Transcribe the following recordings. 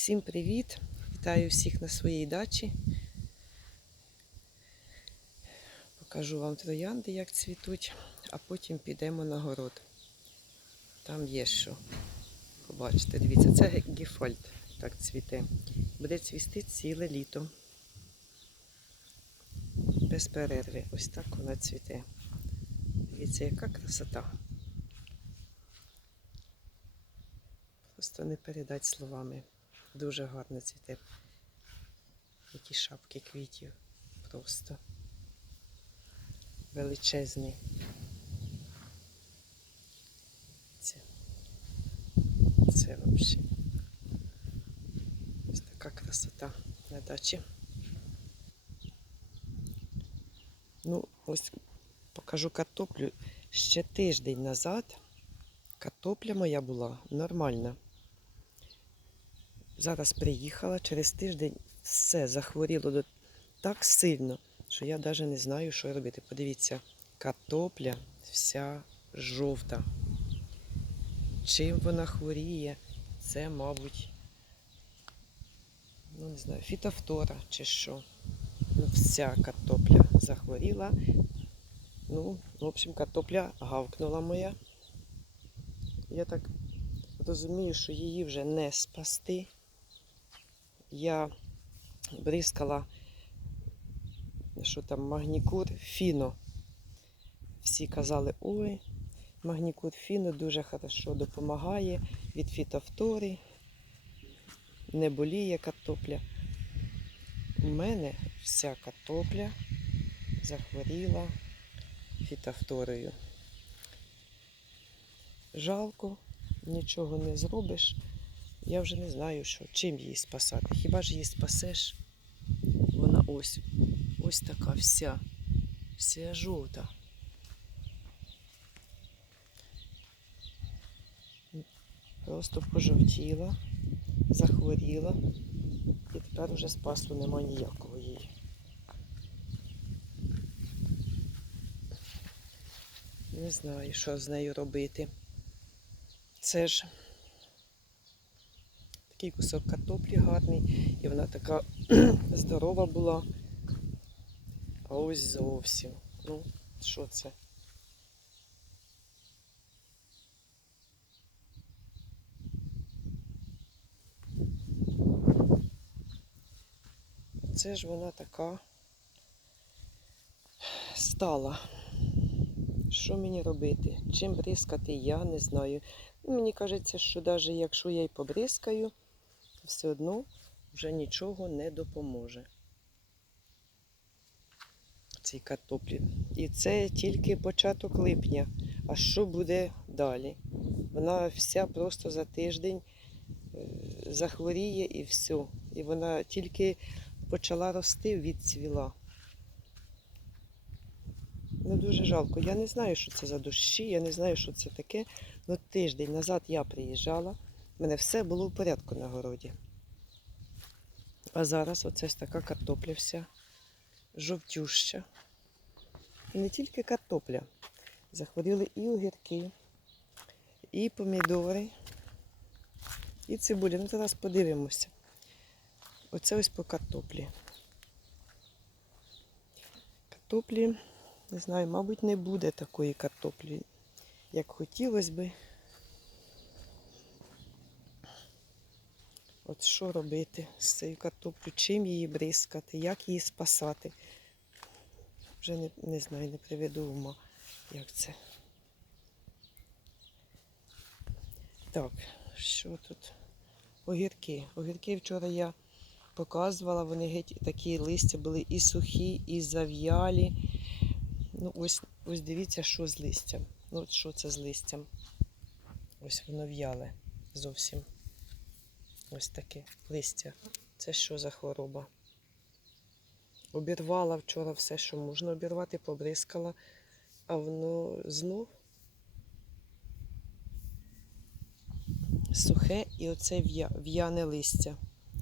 Всім привіт! Вітаю всіх на своїй дачі. Покажу вам троянди, як цвітуть, а потім підемо на город. Там є що. Побачите, дивіться, це гефальт так цвіте. Буде цвісти ціле літо. Без перерви. Ось так вона цвіте. Дивіться, яка красота. Просто не передать словами. Дуже гарно цвіте. Які шапки квітів. Просто величезний. Це, це взагалі. Ось така красота на дачі. Ну, ось покажу картоплю. Ще тиждень назад картопля моя була нормальна. Зараз приїхала, через тиждень все захворіло до... так сильно, що я навіть не знаю, що робити. Подивіться, картопля вся жовта. Чим вона хворіє, це, мабуть, ну не знаю, фітофтора чи що. Ну, вся картопля захворіла. Ну, в общем, картопля гавкнула моя. Я так розумію, що її вже не спасти. Я бризкала, що там магнікур фіно. Всі казали, ой, магнікур фіно дуже хорошо допомагає від фітофтори, не боліє картопля. У мене вся картопля захворіла фітофторою. Жалко, нічого не зробиш. Я вже не знаю, що, чим її спасати. Хіба ж її спасеш? Вона ось, ось така вся, вся жовта. Просто пожовтіла, захворіла, і тепер уже спасу нема ніякого її. Не знаю, що з нею робити. Це ж такий кусок картоплі гарний, і вона така здорова була. А ось зовсім. Ну, що це? Це ж вона така стала. Що мені робити? Чим бризкати, я не знаю. Ну, Мені кажеться, що навіть якщо я й побризкаю, все одно вже нічого не допоможе. Цій картоплі. І це тільки початок липня. А що буде далі? Вона вся просто за тиждень е, захворіє і все. І вона тільки почала рости, відцвіла. Ну, дуже жалко. Я не знаю, що це за дощі, я не знаю, що це таке. Ну, тиждень назад я приїжджала, в мене все було в порядку на городі. А зараз оце ж така картопля вся жовтюща. І не тільки картопля. Захворіли і огірки, і помідори, і цибуля. Ну, зараз подивимося. Оце ось по картоплі. Картоплі. Не знаю, мабуть, не буде такої картоплі, як хотілося би. От що робити з цією картоплею, чим її бризкати, як її спасати. Вже не, не знаю, не приведу ума, як це. Так, що тут? Огірки. Огірки вчора я показувала, вони геть такі листя були і сухі, і зав'ялі. Ну, ось, ось дивіться, що з листям. Ну, от що це з листям. Ось воно в'яле зовсім. Ось таке листя. Це що за хвороба? Обірвала вчора все, що можна обірвати, побризкала, а воно знов сухе і оце в'яне листя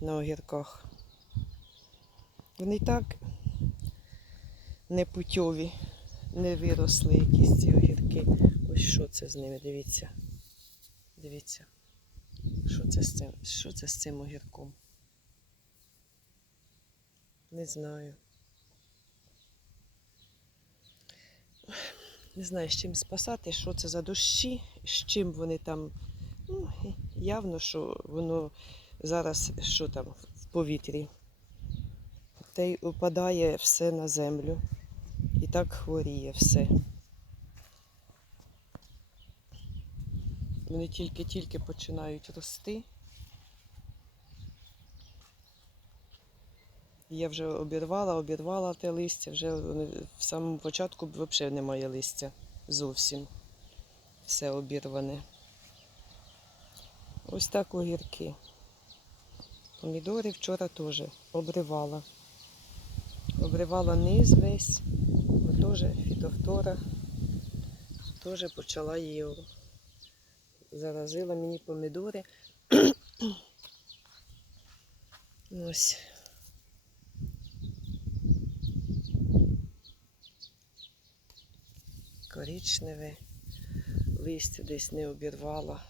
на огірках. Вони й так непутьові не виросли якісь ці огірки. Ось що це з ними, дивіться. Дивіться. Що це з цим? Що це з цим огірком? Не знаю. Не знаю, з чим спасати, що це за дощі, з чим вони там. Ну, явно, що воно зараз що там в повітрі. Та й опадає все на землю. І так хворіє все. Вони тільки-тільки починають рости. Я вже обірвала, обірвала те листя, вже в самому початку взагалі немає листя зовсім. Все обірване. Ось так огірки. Помідори вчора теж обривала. Обривала низ весь, теж фітофтора теж почала її заразила мені помідори. Ось. Коричневе, листя десь не обірвала.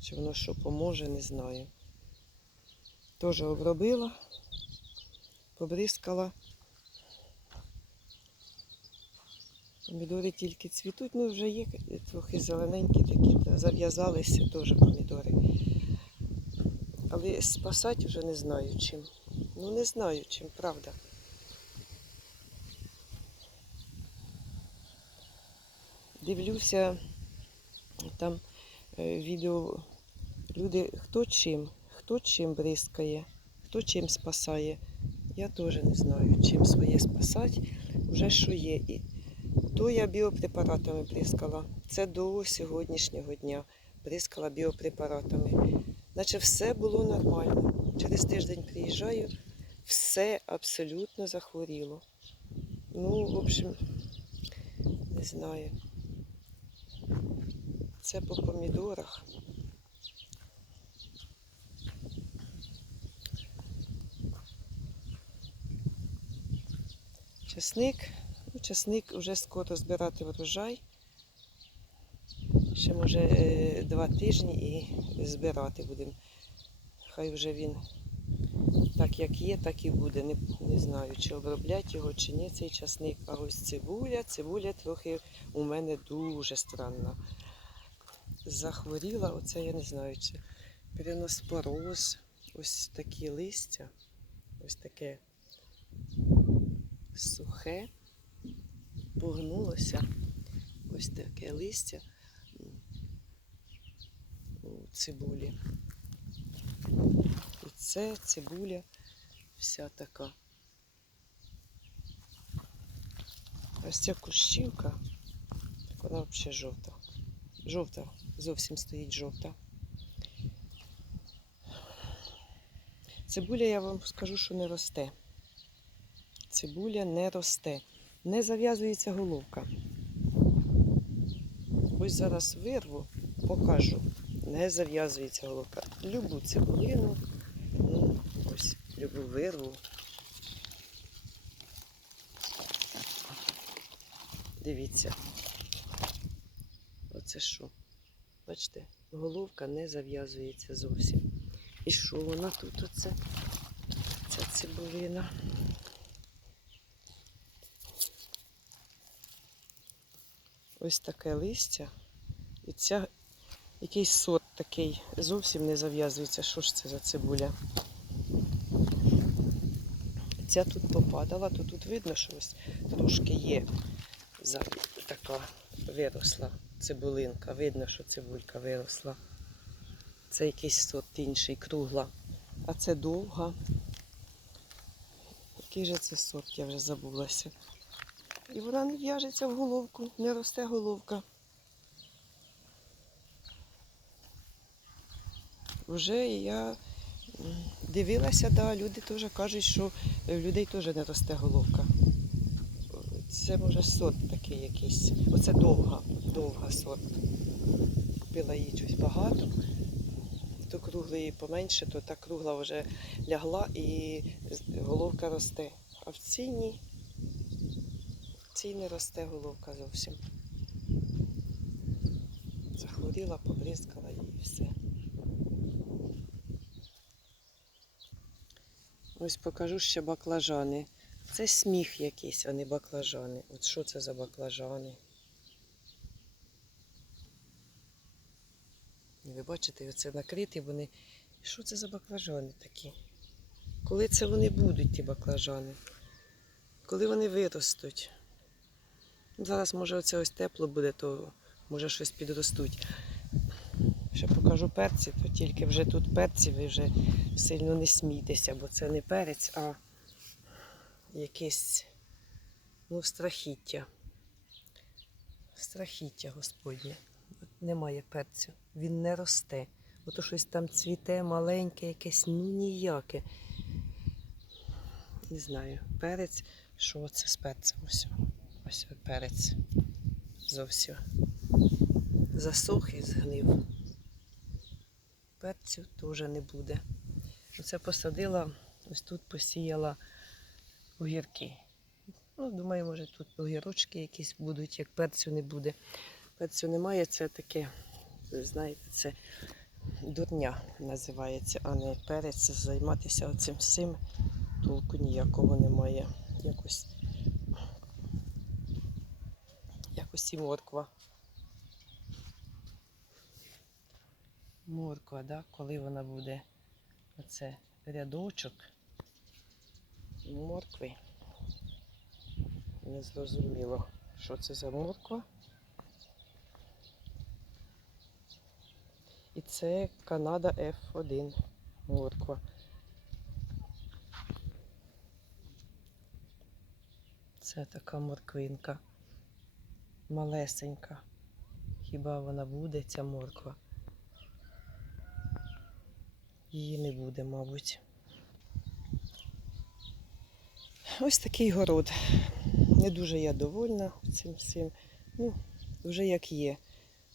Чи воно що поможе, не знаю. Теж обробила, побризкала. Помідори тільки цвітуть, ну вже є трохи зелененькі такі, та зав'язалися теж помідори. Але спасати вже не знаю чим. Ну не знаю чим, правда. Дивлюся там е, відео, люди хто чим, хто чим бризкає, хто чим спасає. Я теж не знаю, чим своє спасати, вже що є. То я біопрепаратами бризкала. Це до сьогоднішнього дня бризкала біопрепаратами. Наче все було нормально. Через тиждень приїжджаю, все абсолютно захворіло. Ну, в общем, не знаю. Це по помідорах. Часник. Часник вже скоро збирати врожай. Ще може е, два тижні і збирати будемо. Хай вже він так як є, так і буде. Не, не знаю, чи обробляти його, чи ні, цей часник. А ось цибуля, цибуля трохи у мене дуже странна. Захворіла, оце я не знаю, чи переноспороз. Ось такі листя, ось таке сухе, погнулося. Ось таке листя у цибулі. І це цибуля вся така. Ось ця кущівка, вона взагалі жовта. Жовта, зовсім стоїть жовта. Цибуля, я вам скажу, що не росте. Цибуля не росте. Не зав'язується головка. Ось зараз вирву, покажу. Не зав'язується головка. Любу цибулину. Ну, ось, любу вирву. Дивіться. Оце що? Бачите, головка не зав'язується зовсім. І що вона тут оце? Ця цибулина. Ось таке листя. І ця якийсь сорт такий зовсім не зав'язується. Що ж це за цибуля? Ця тут попадала, то тут видно, що ось трошки є така виросла цибулинка. Видно, що цибулька виросла. Це якийсь сорт інший, кругла. А це довга. Який же це сорт, я вже забулася. І вона не в'яжеться в головку, не росте головка. Вже я дивилася, да, люди теж кажуть, що в людей теж не росте головка. Це може сорт такий якийсь. Оце довга, довга сорт. Купила її щось багато. То круглої поменше, то та кругла вже лягла і головка росте. А в цій і не росте головка зовсім. Захворіла, побризкала і все. Ось покажу ще баклажани. Це сміх якийсь, а не баклажани. От що це за баклажани? Ви бачите, оце накриті вони. Що це за баклажани такі? Коли це вони будуть, ті баклажани? Коли вони виростуть? Зараз, може, оце ось тепло буде, то може щось підростуть. Ще покажу перці, то тільки вже тут перці, ви вже сильно не смійтеся, бо це не перець, а якесь ну, страхіття. Страхіття Господнє. Немає перцю, він не росте. Ото щось там цвіте маленьке, якесь, ну ніяке. Не знаю, перець, що це з перцем? Ось, ось перець. Зовсім. Засох і згнив. Перцю теж не буде. Оце посадила, ось тут посіяла огірки. Ну, думаю, може тут огірочки якісь будуть, як перцю не буде. Перцю немає, це таке, знаєте, це дурня називається, а не перець. Займатися оцим всім толку ніякого немає. Якось, якось і морква. Морква, да? коли вона буде оце рядочок моркви. Не зрозуміло, що це за морква. І це Канада F1 морква. Це така морквинка. Малесенька. Хіба вона буде, ця морква? Її не буде, мабуть. Ось такий город. Не дуже я довольна цим всім. Ну, вже як є.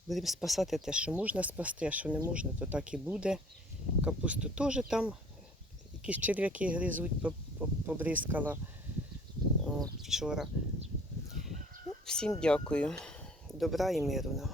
Будемо спасати те, що можна спасти, а що не можна, то так і буде. Капусту теж там якісь черв'яки гризуть, по- по- побризкала вчора. Всім дякую. Добра і миру нам.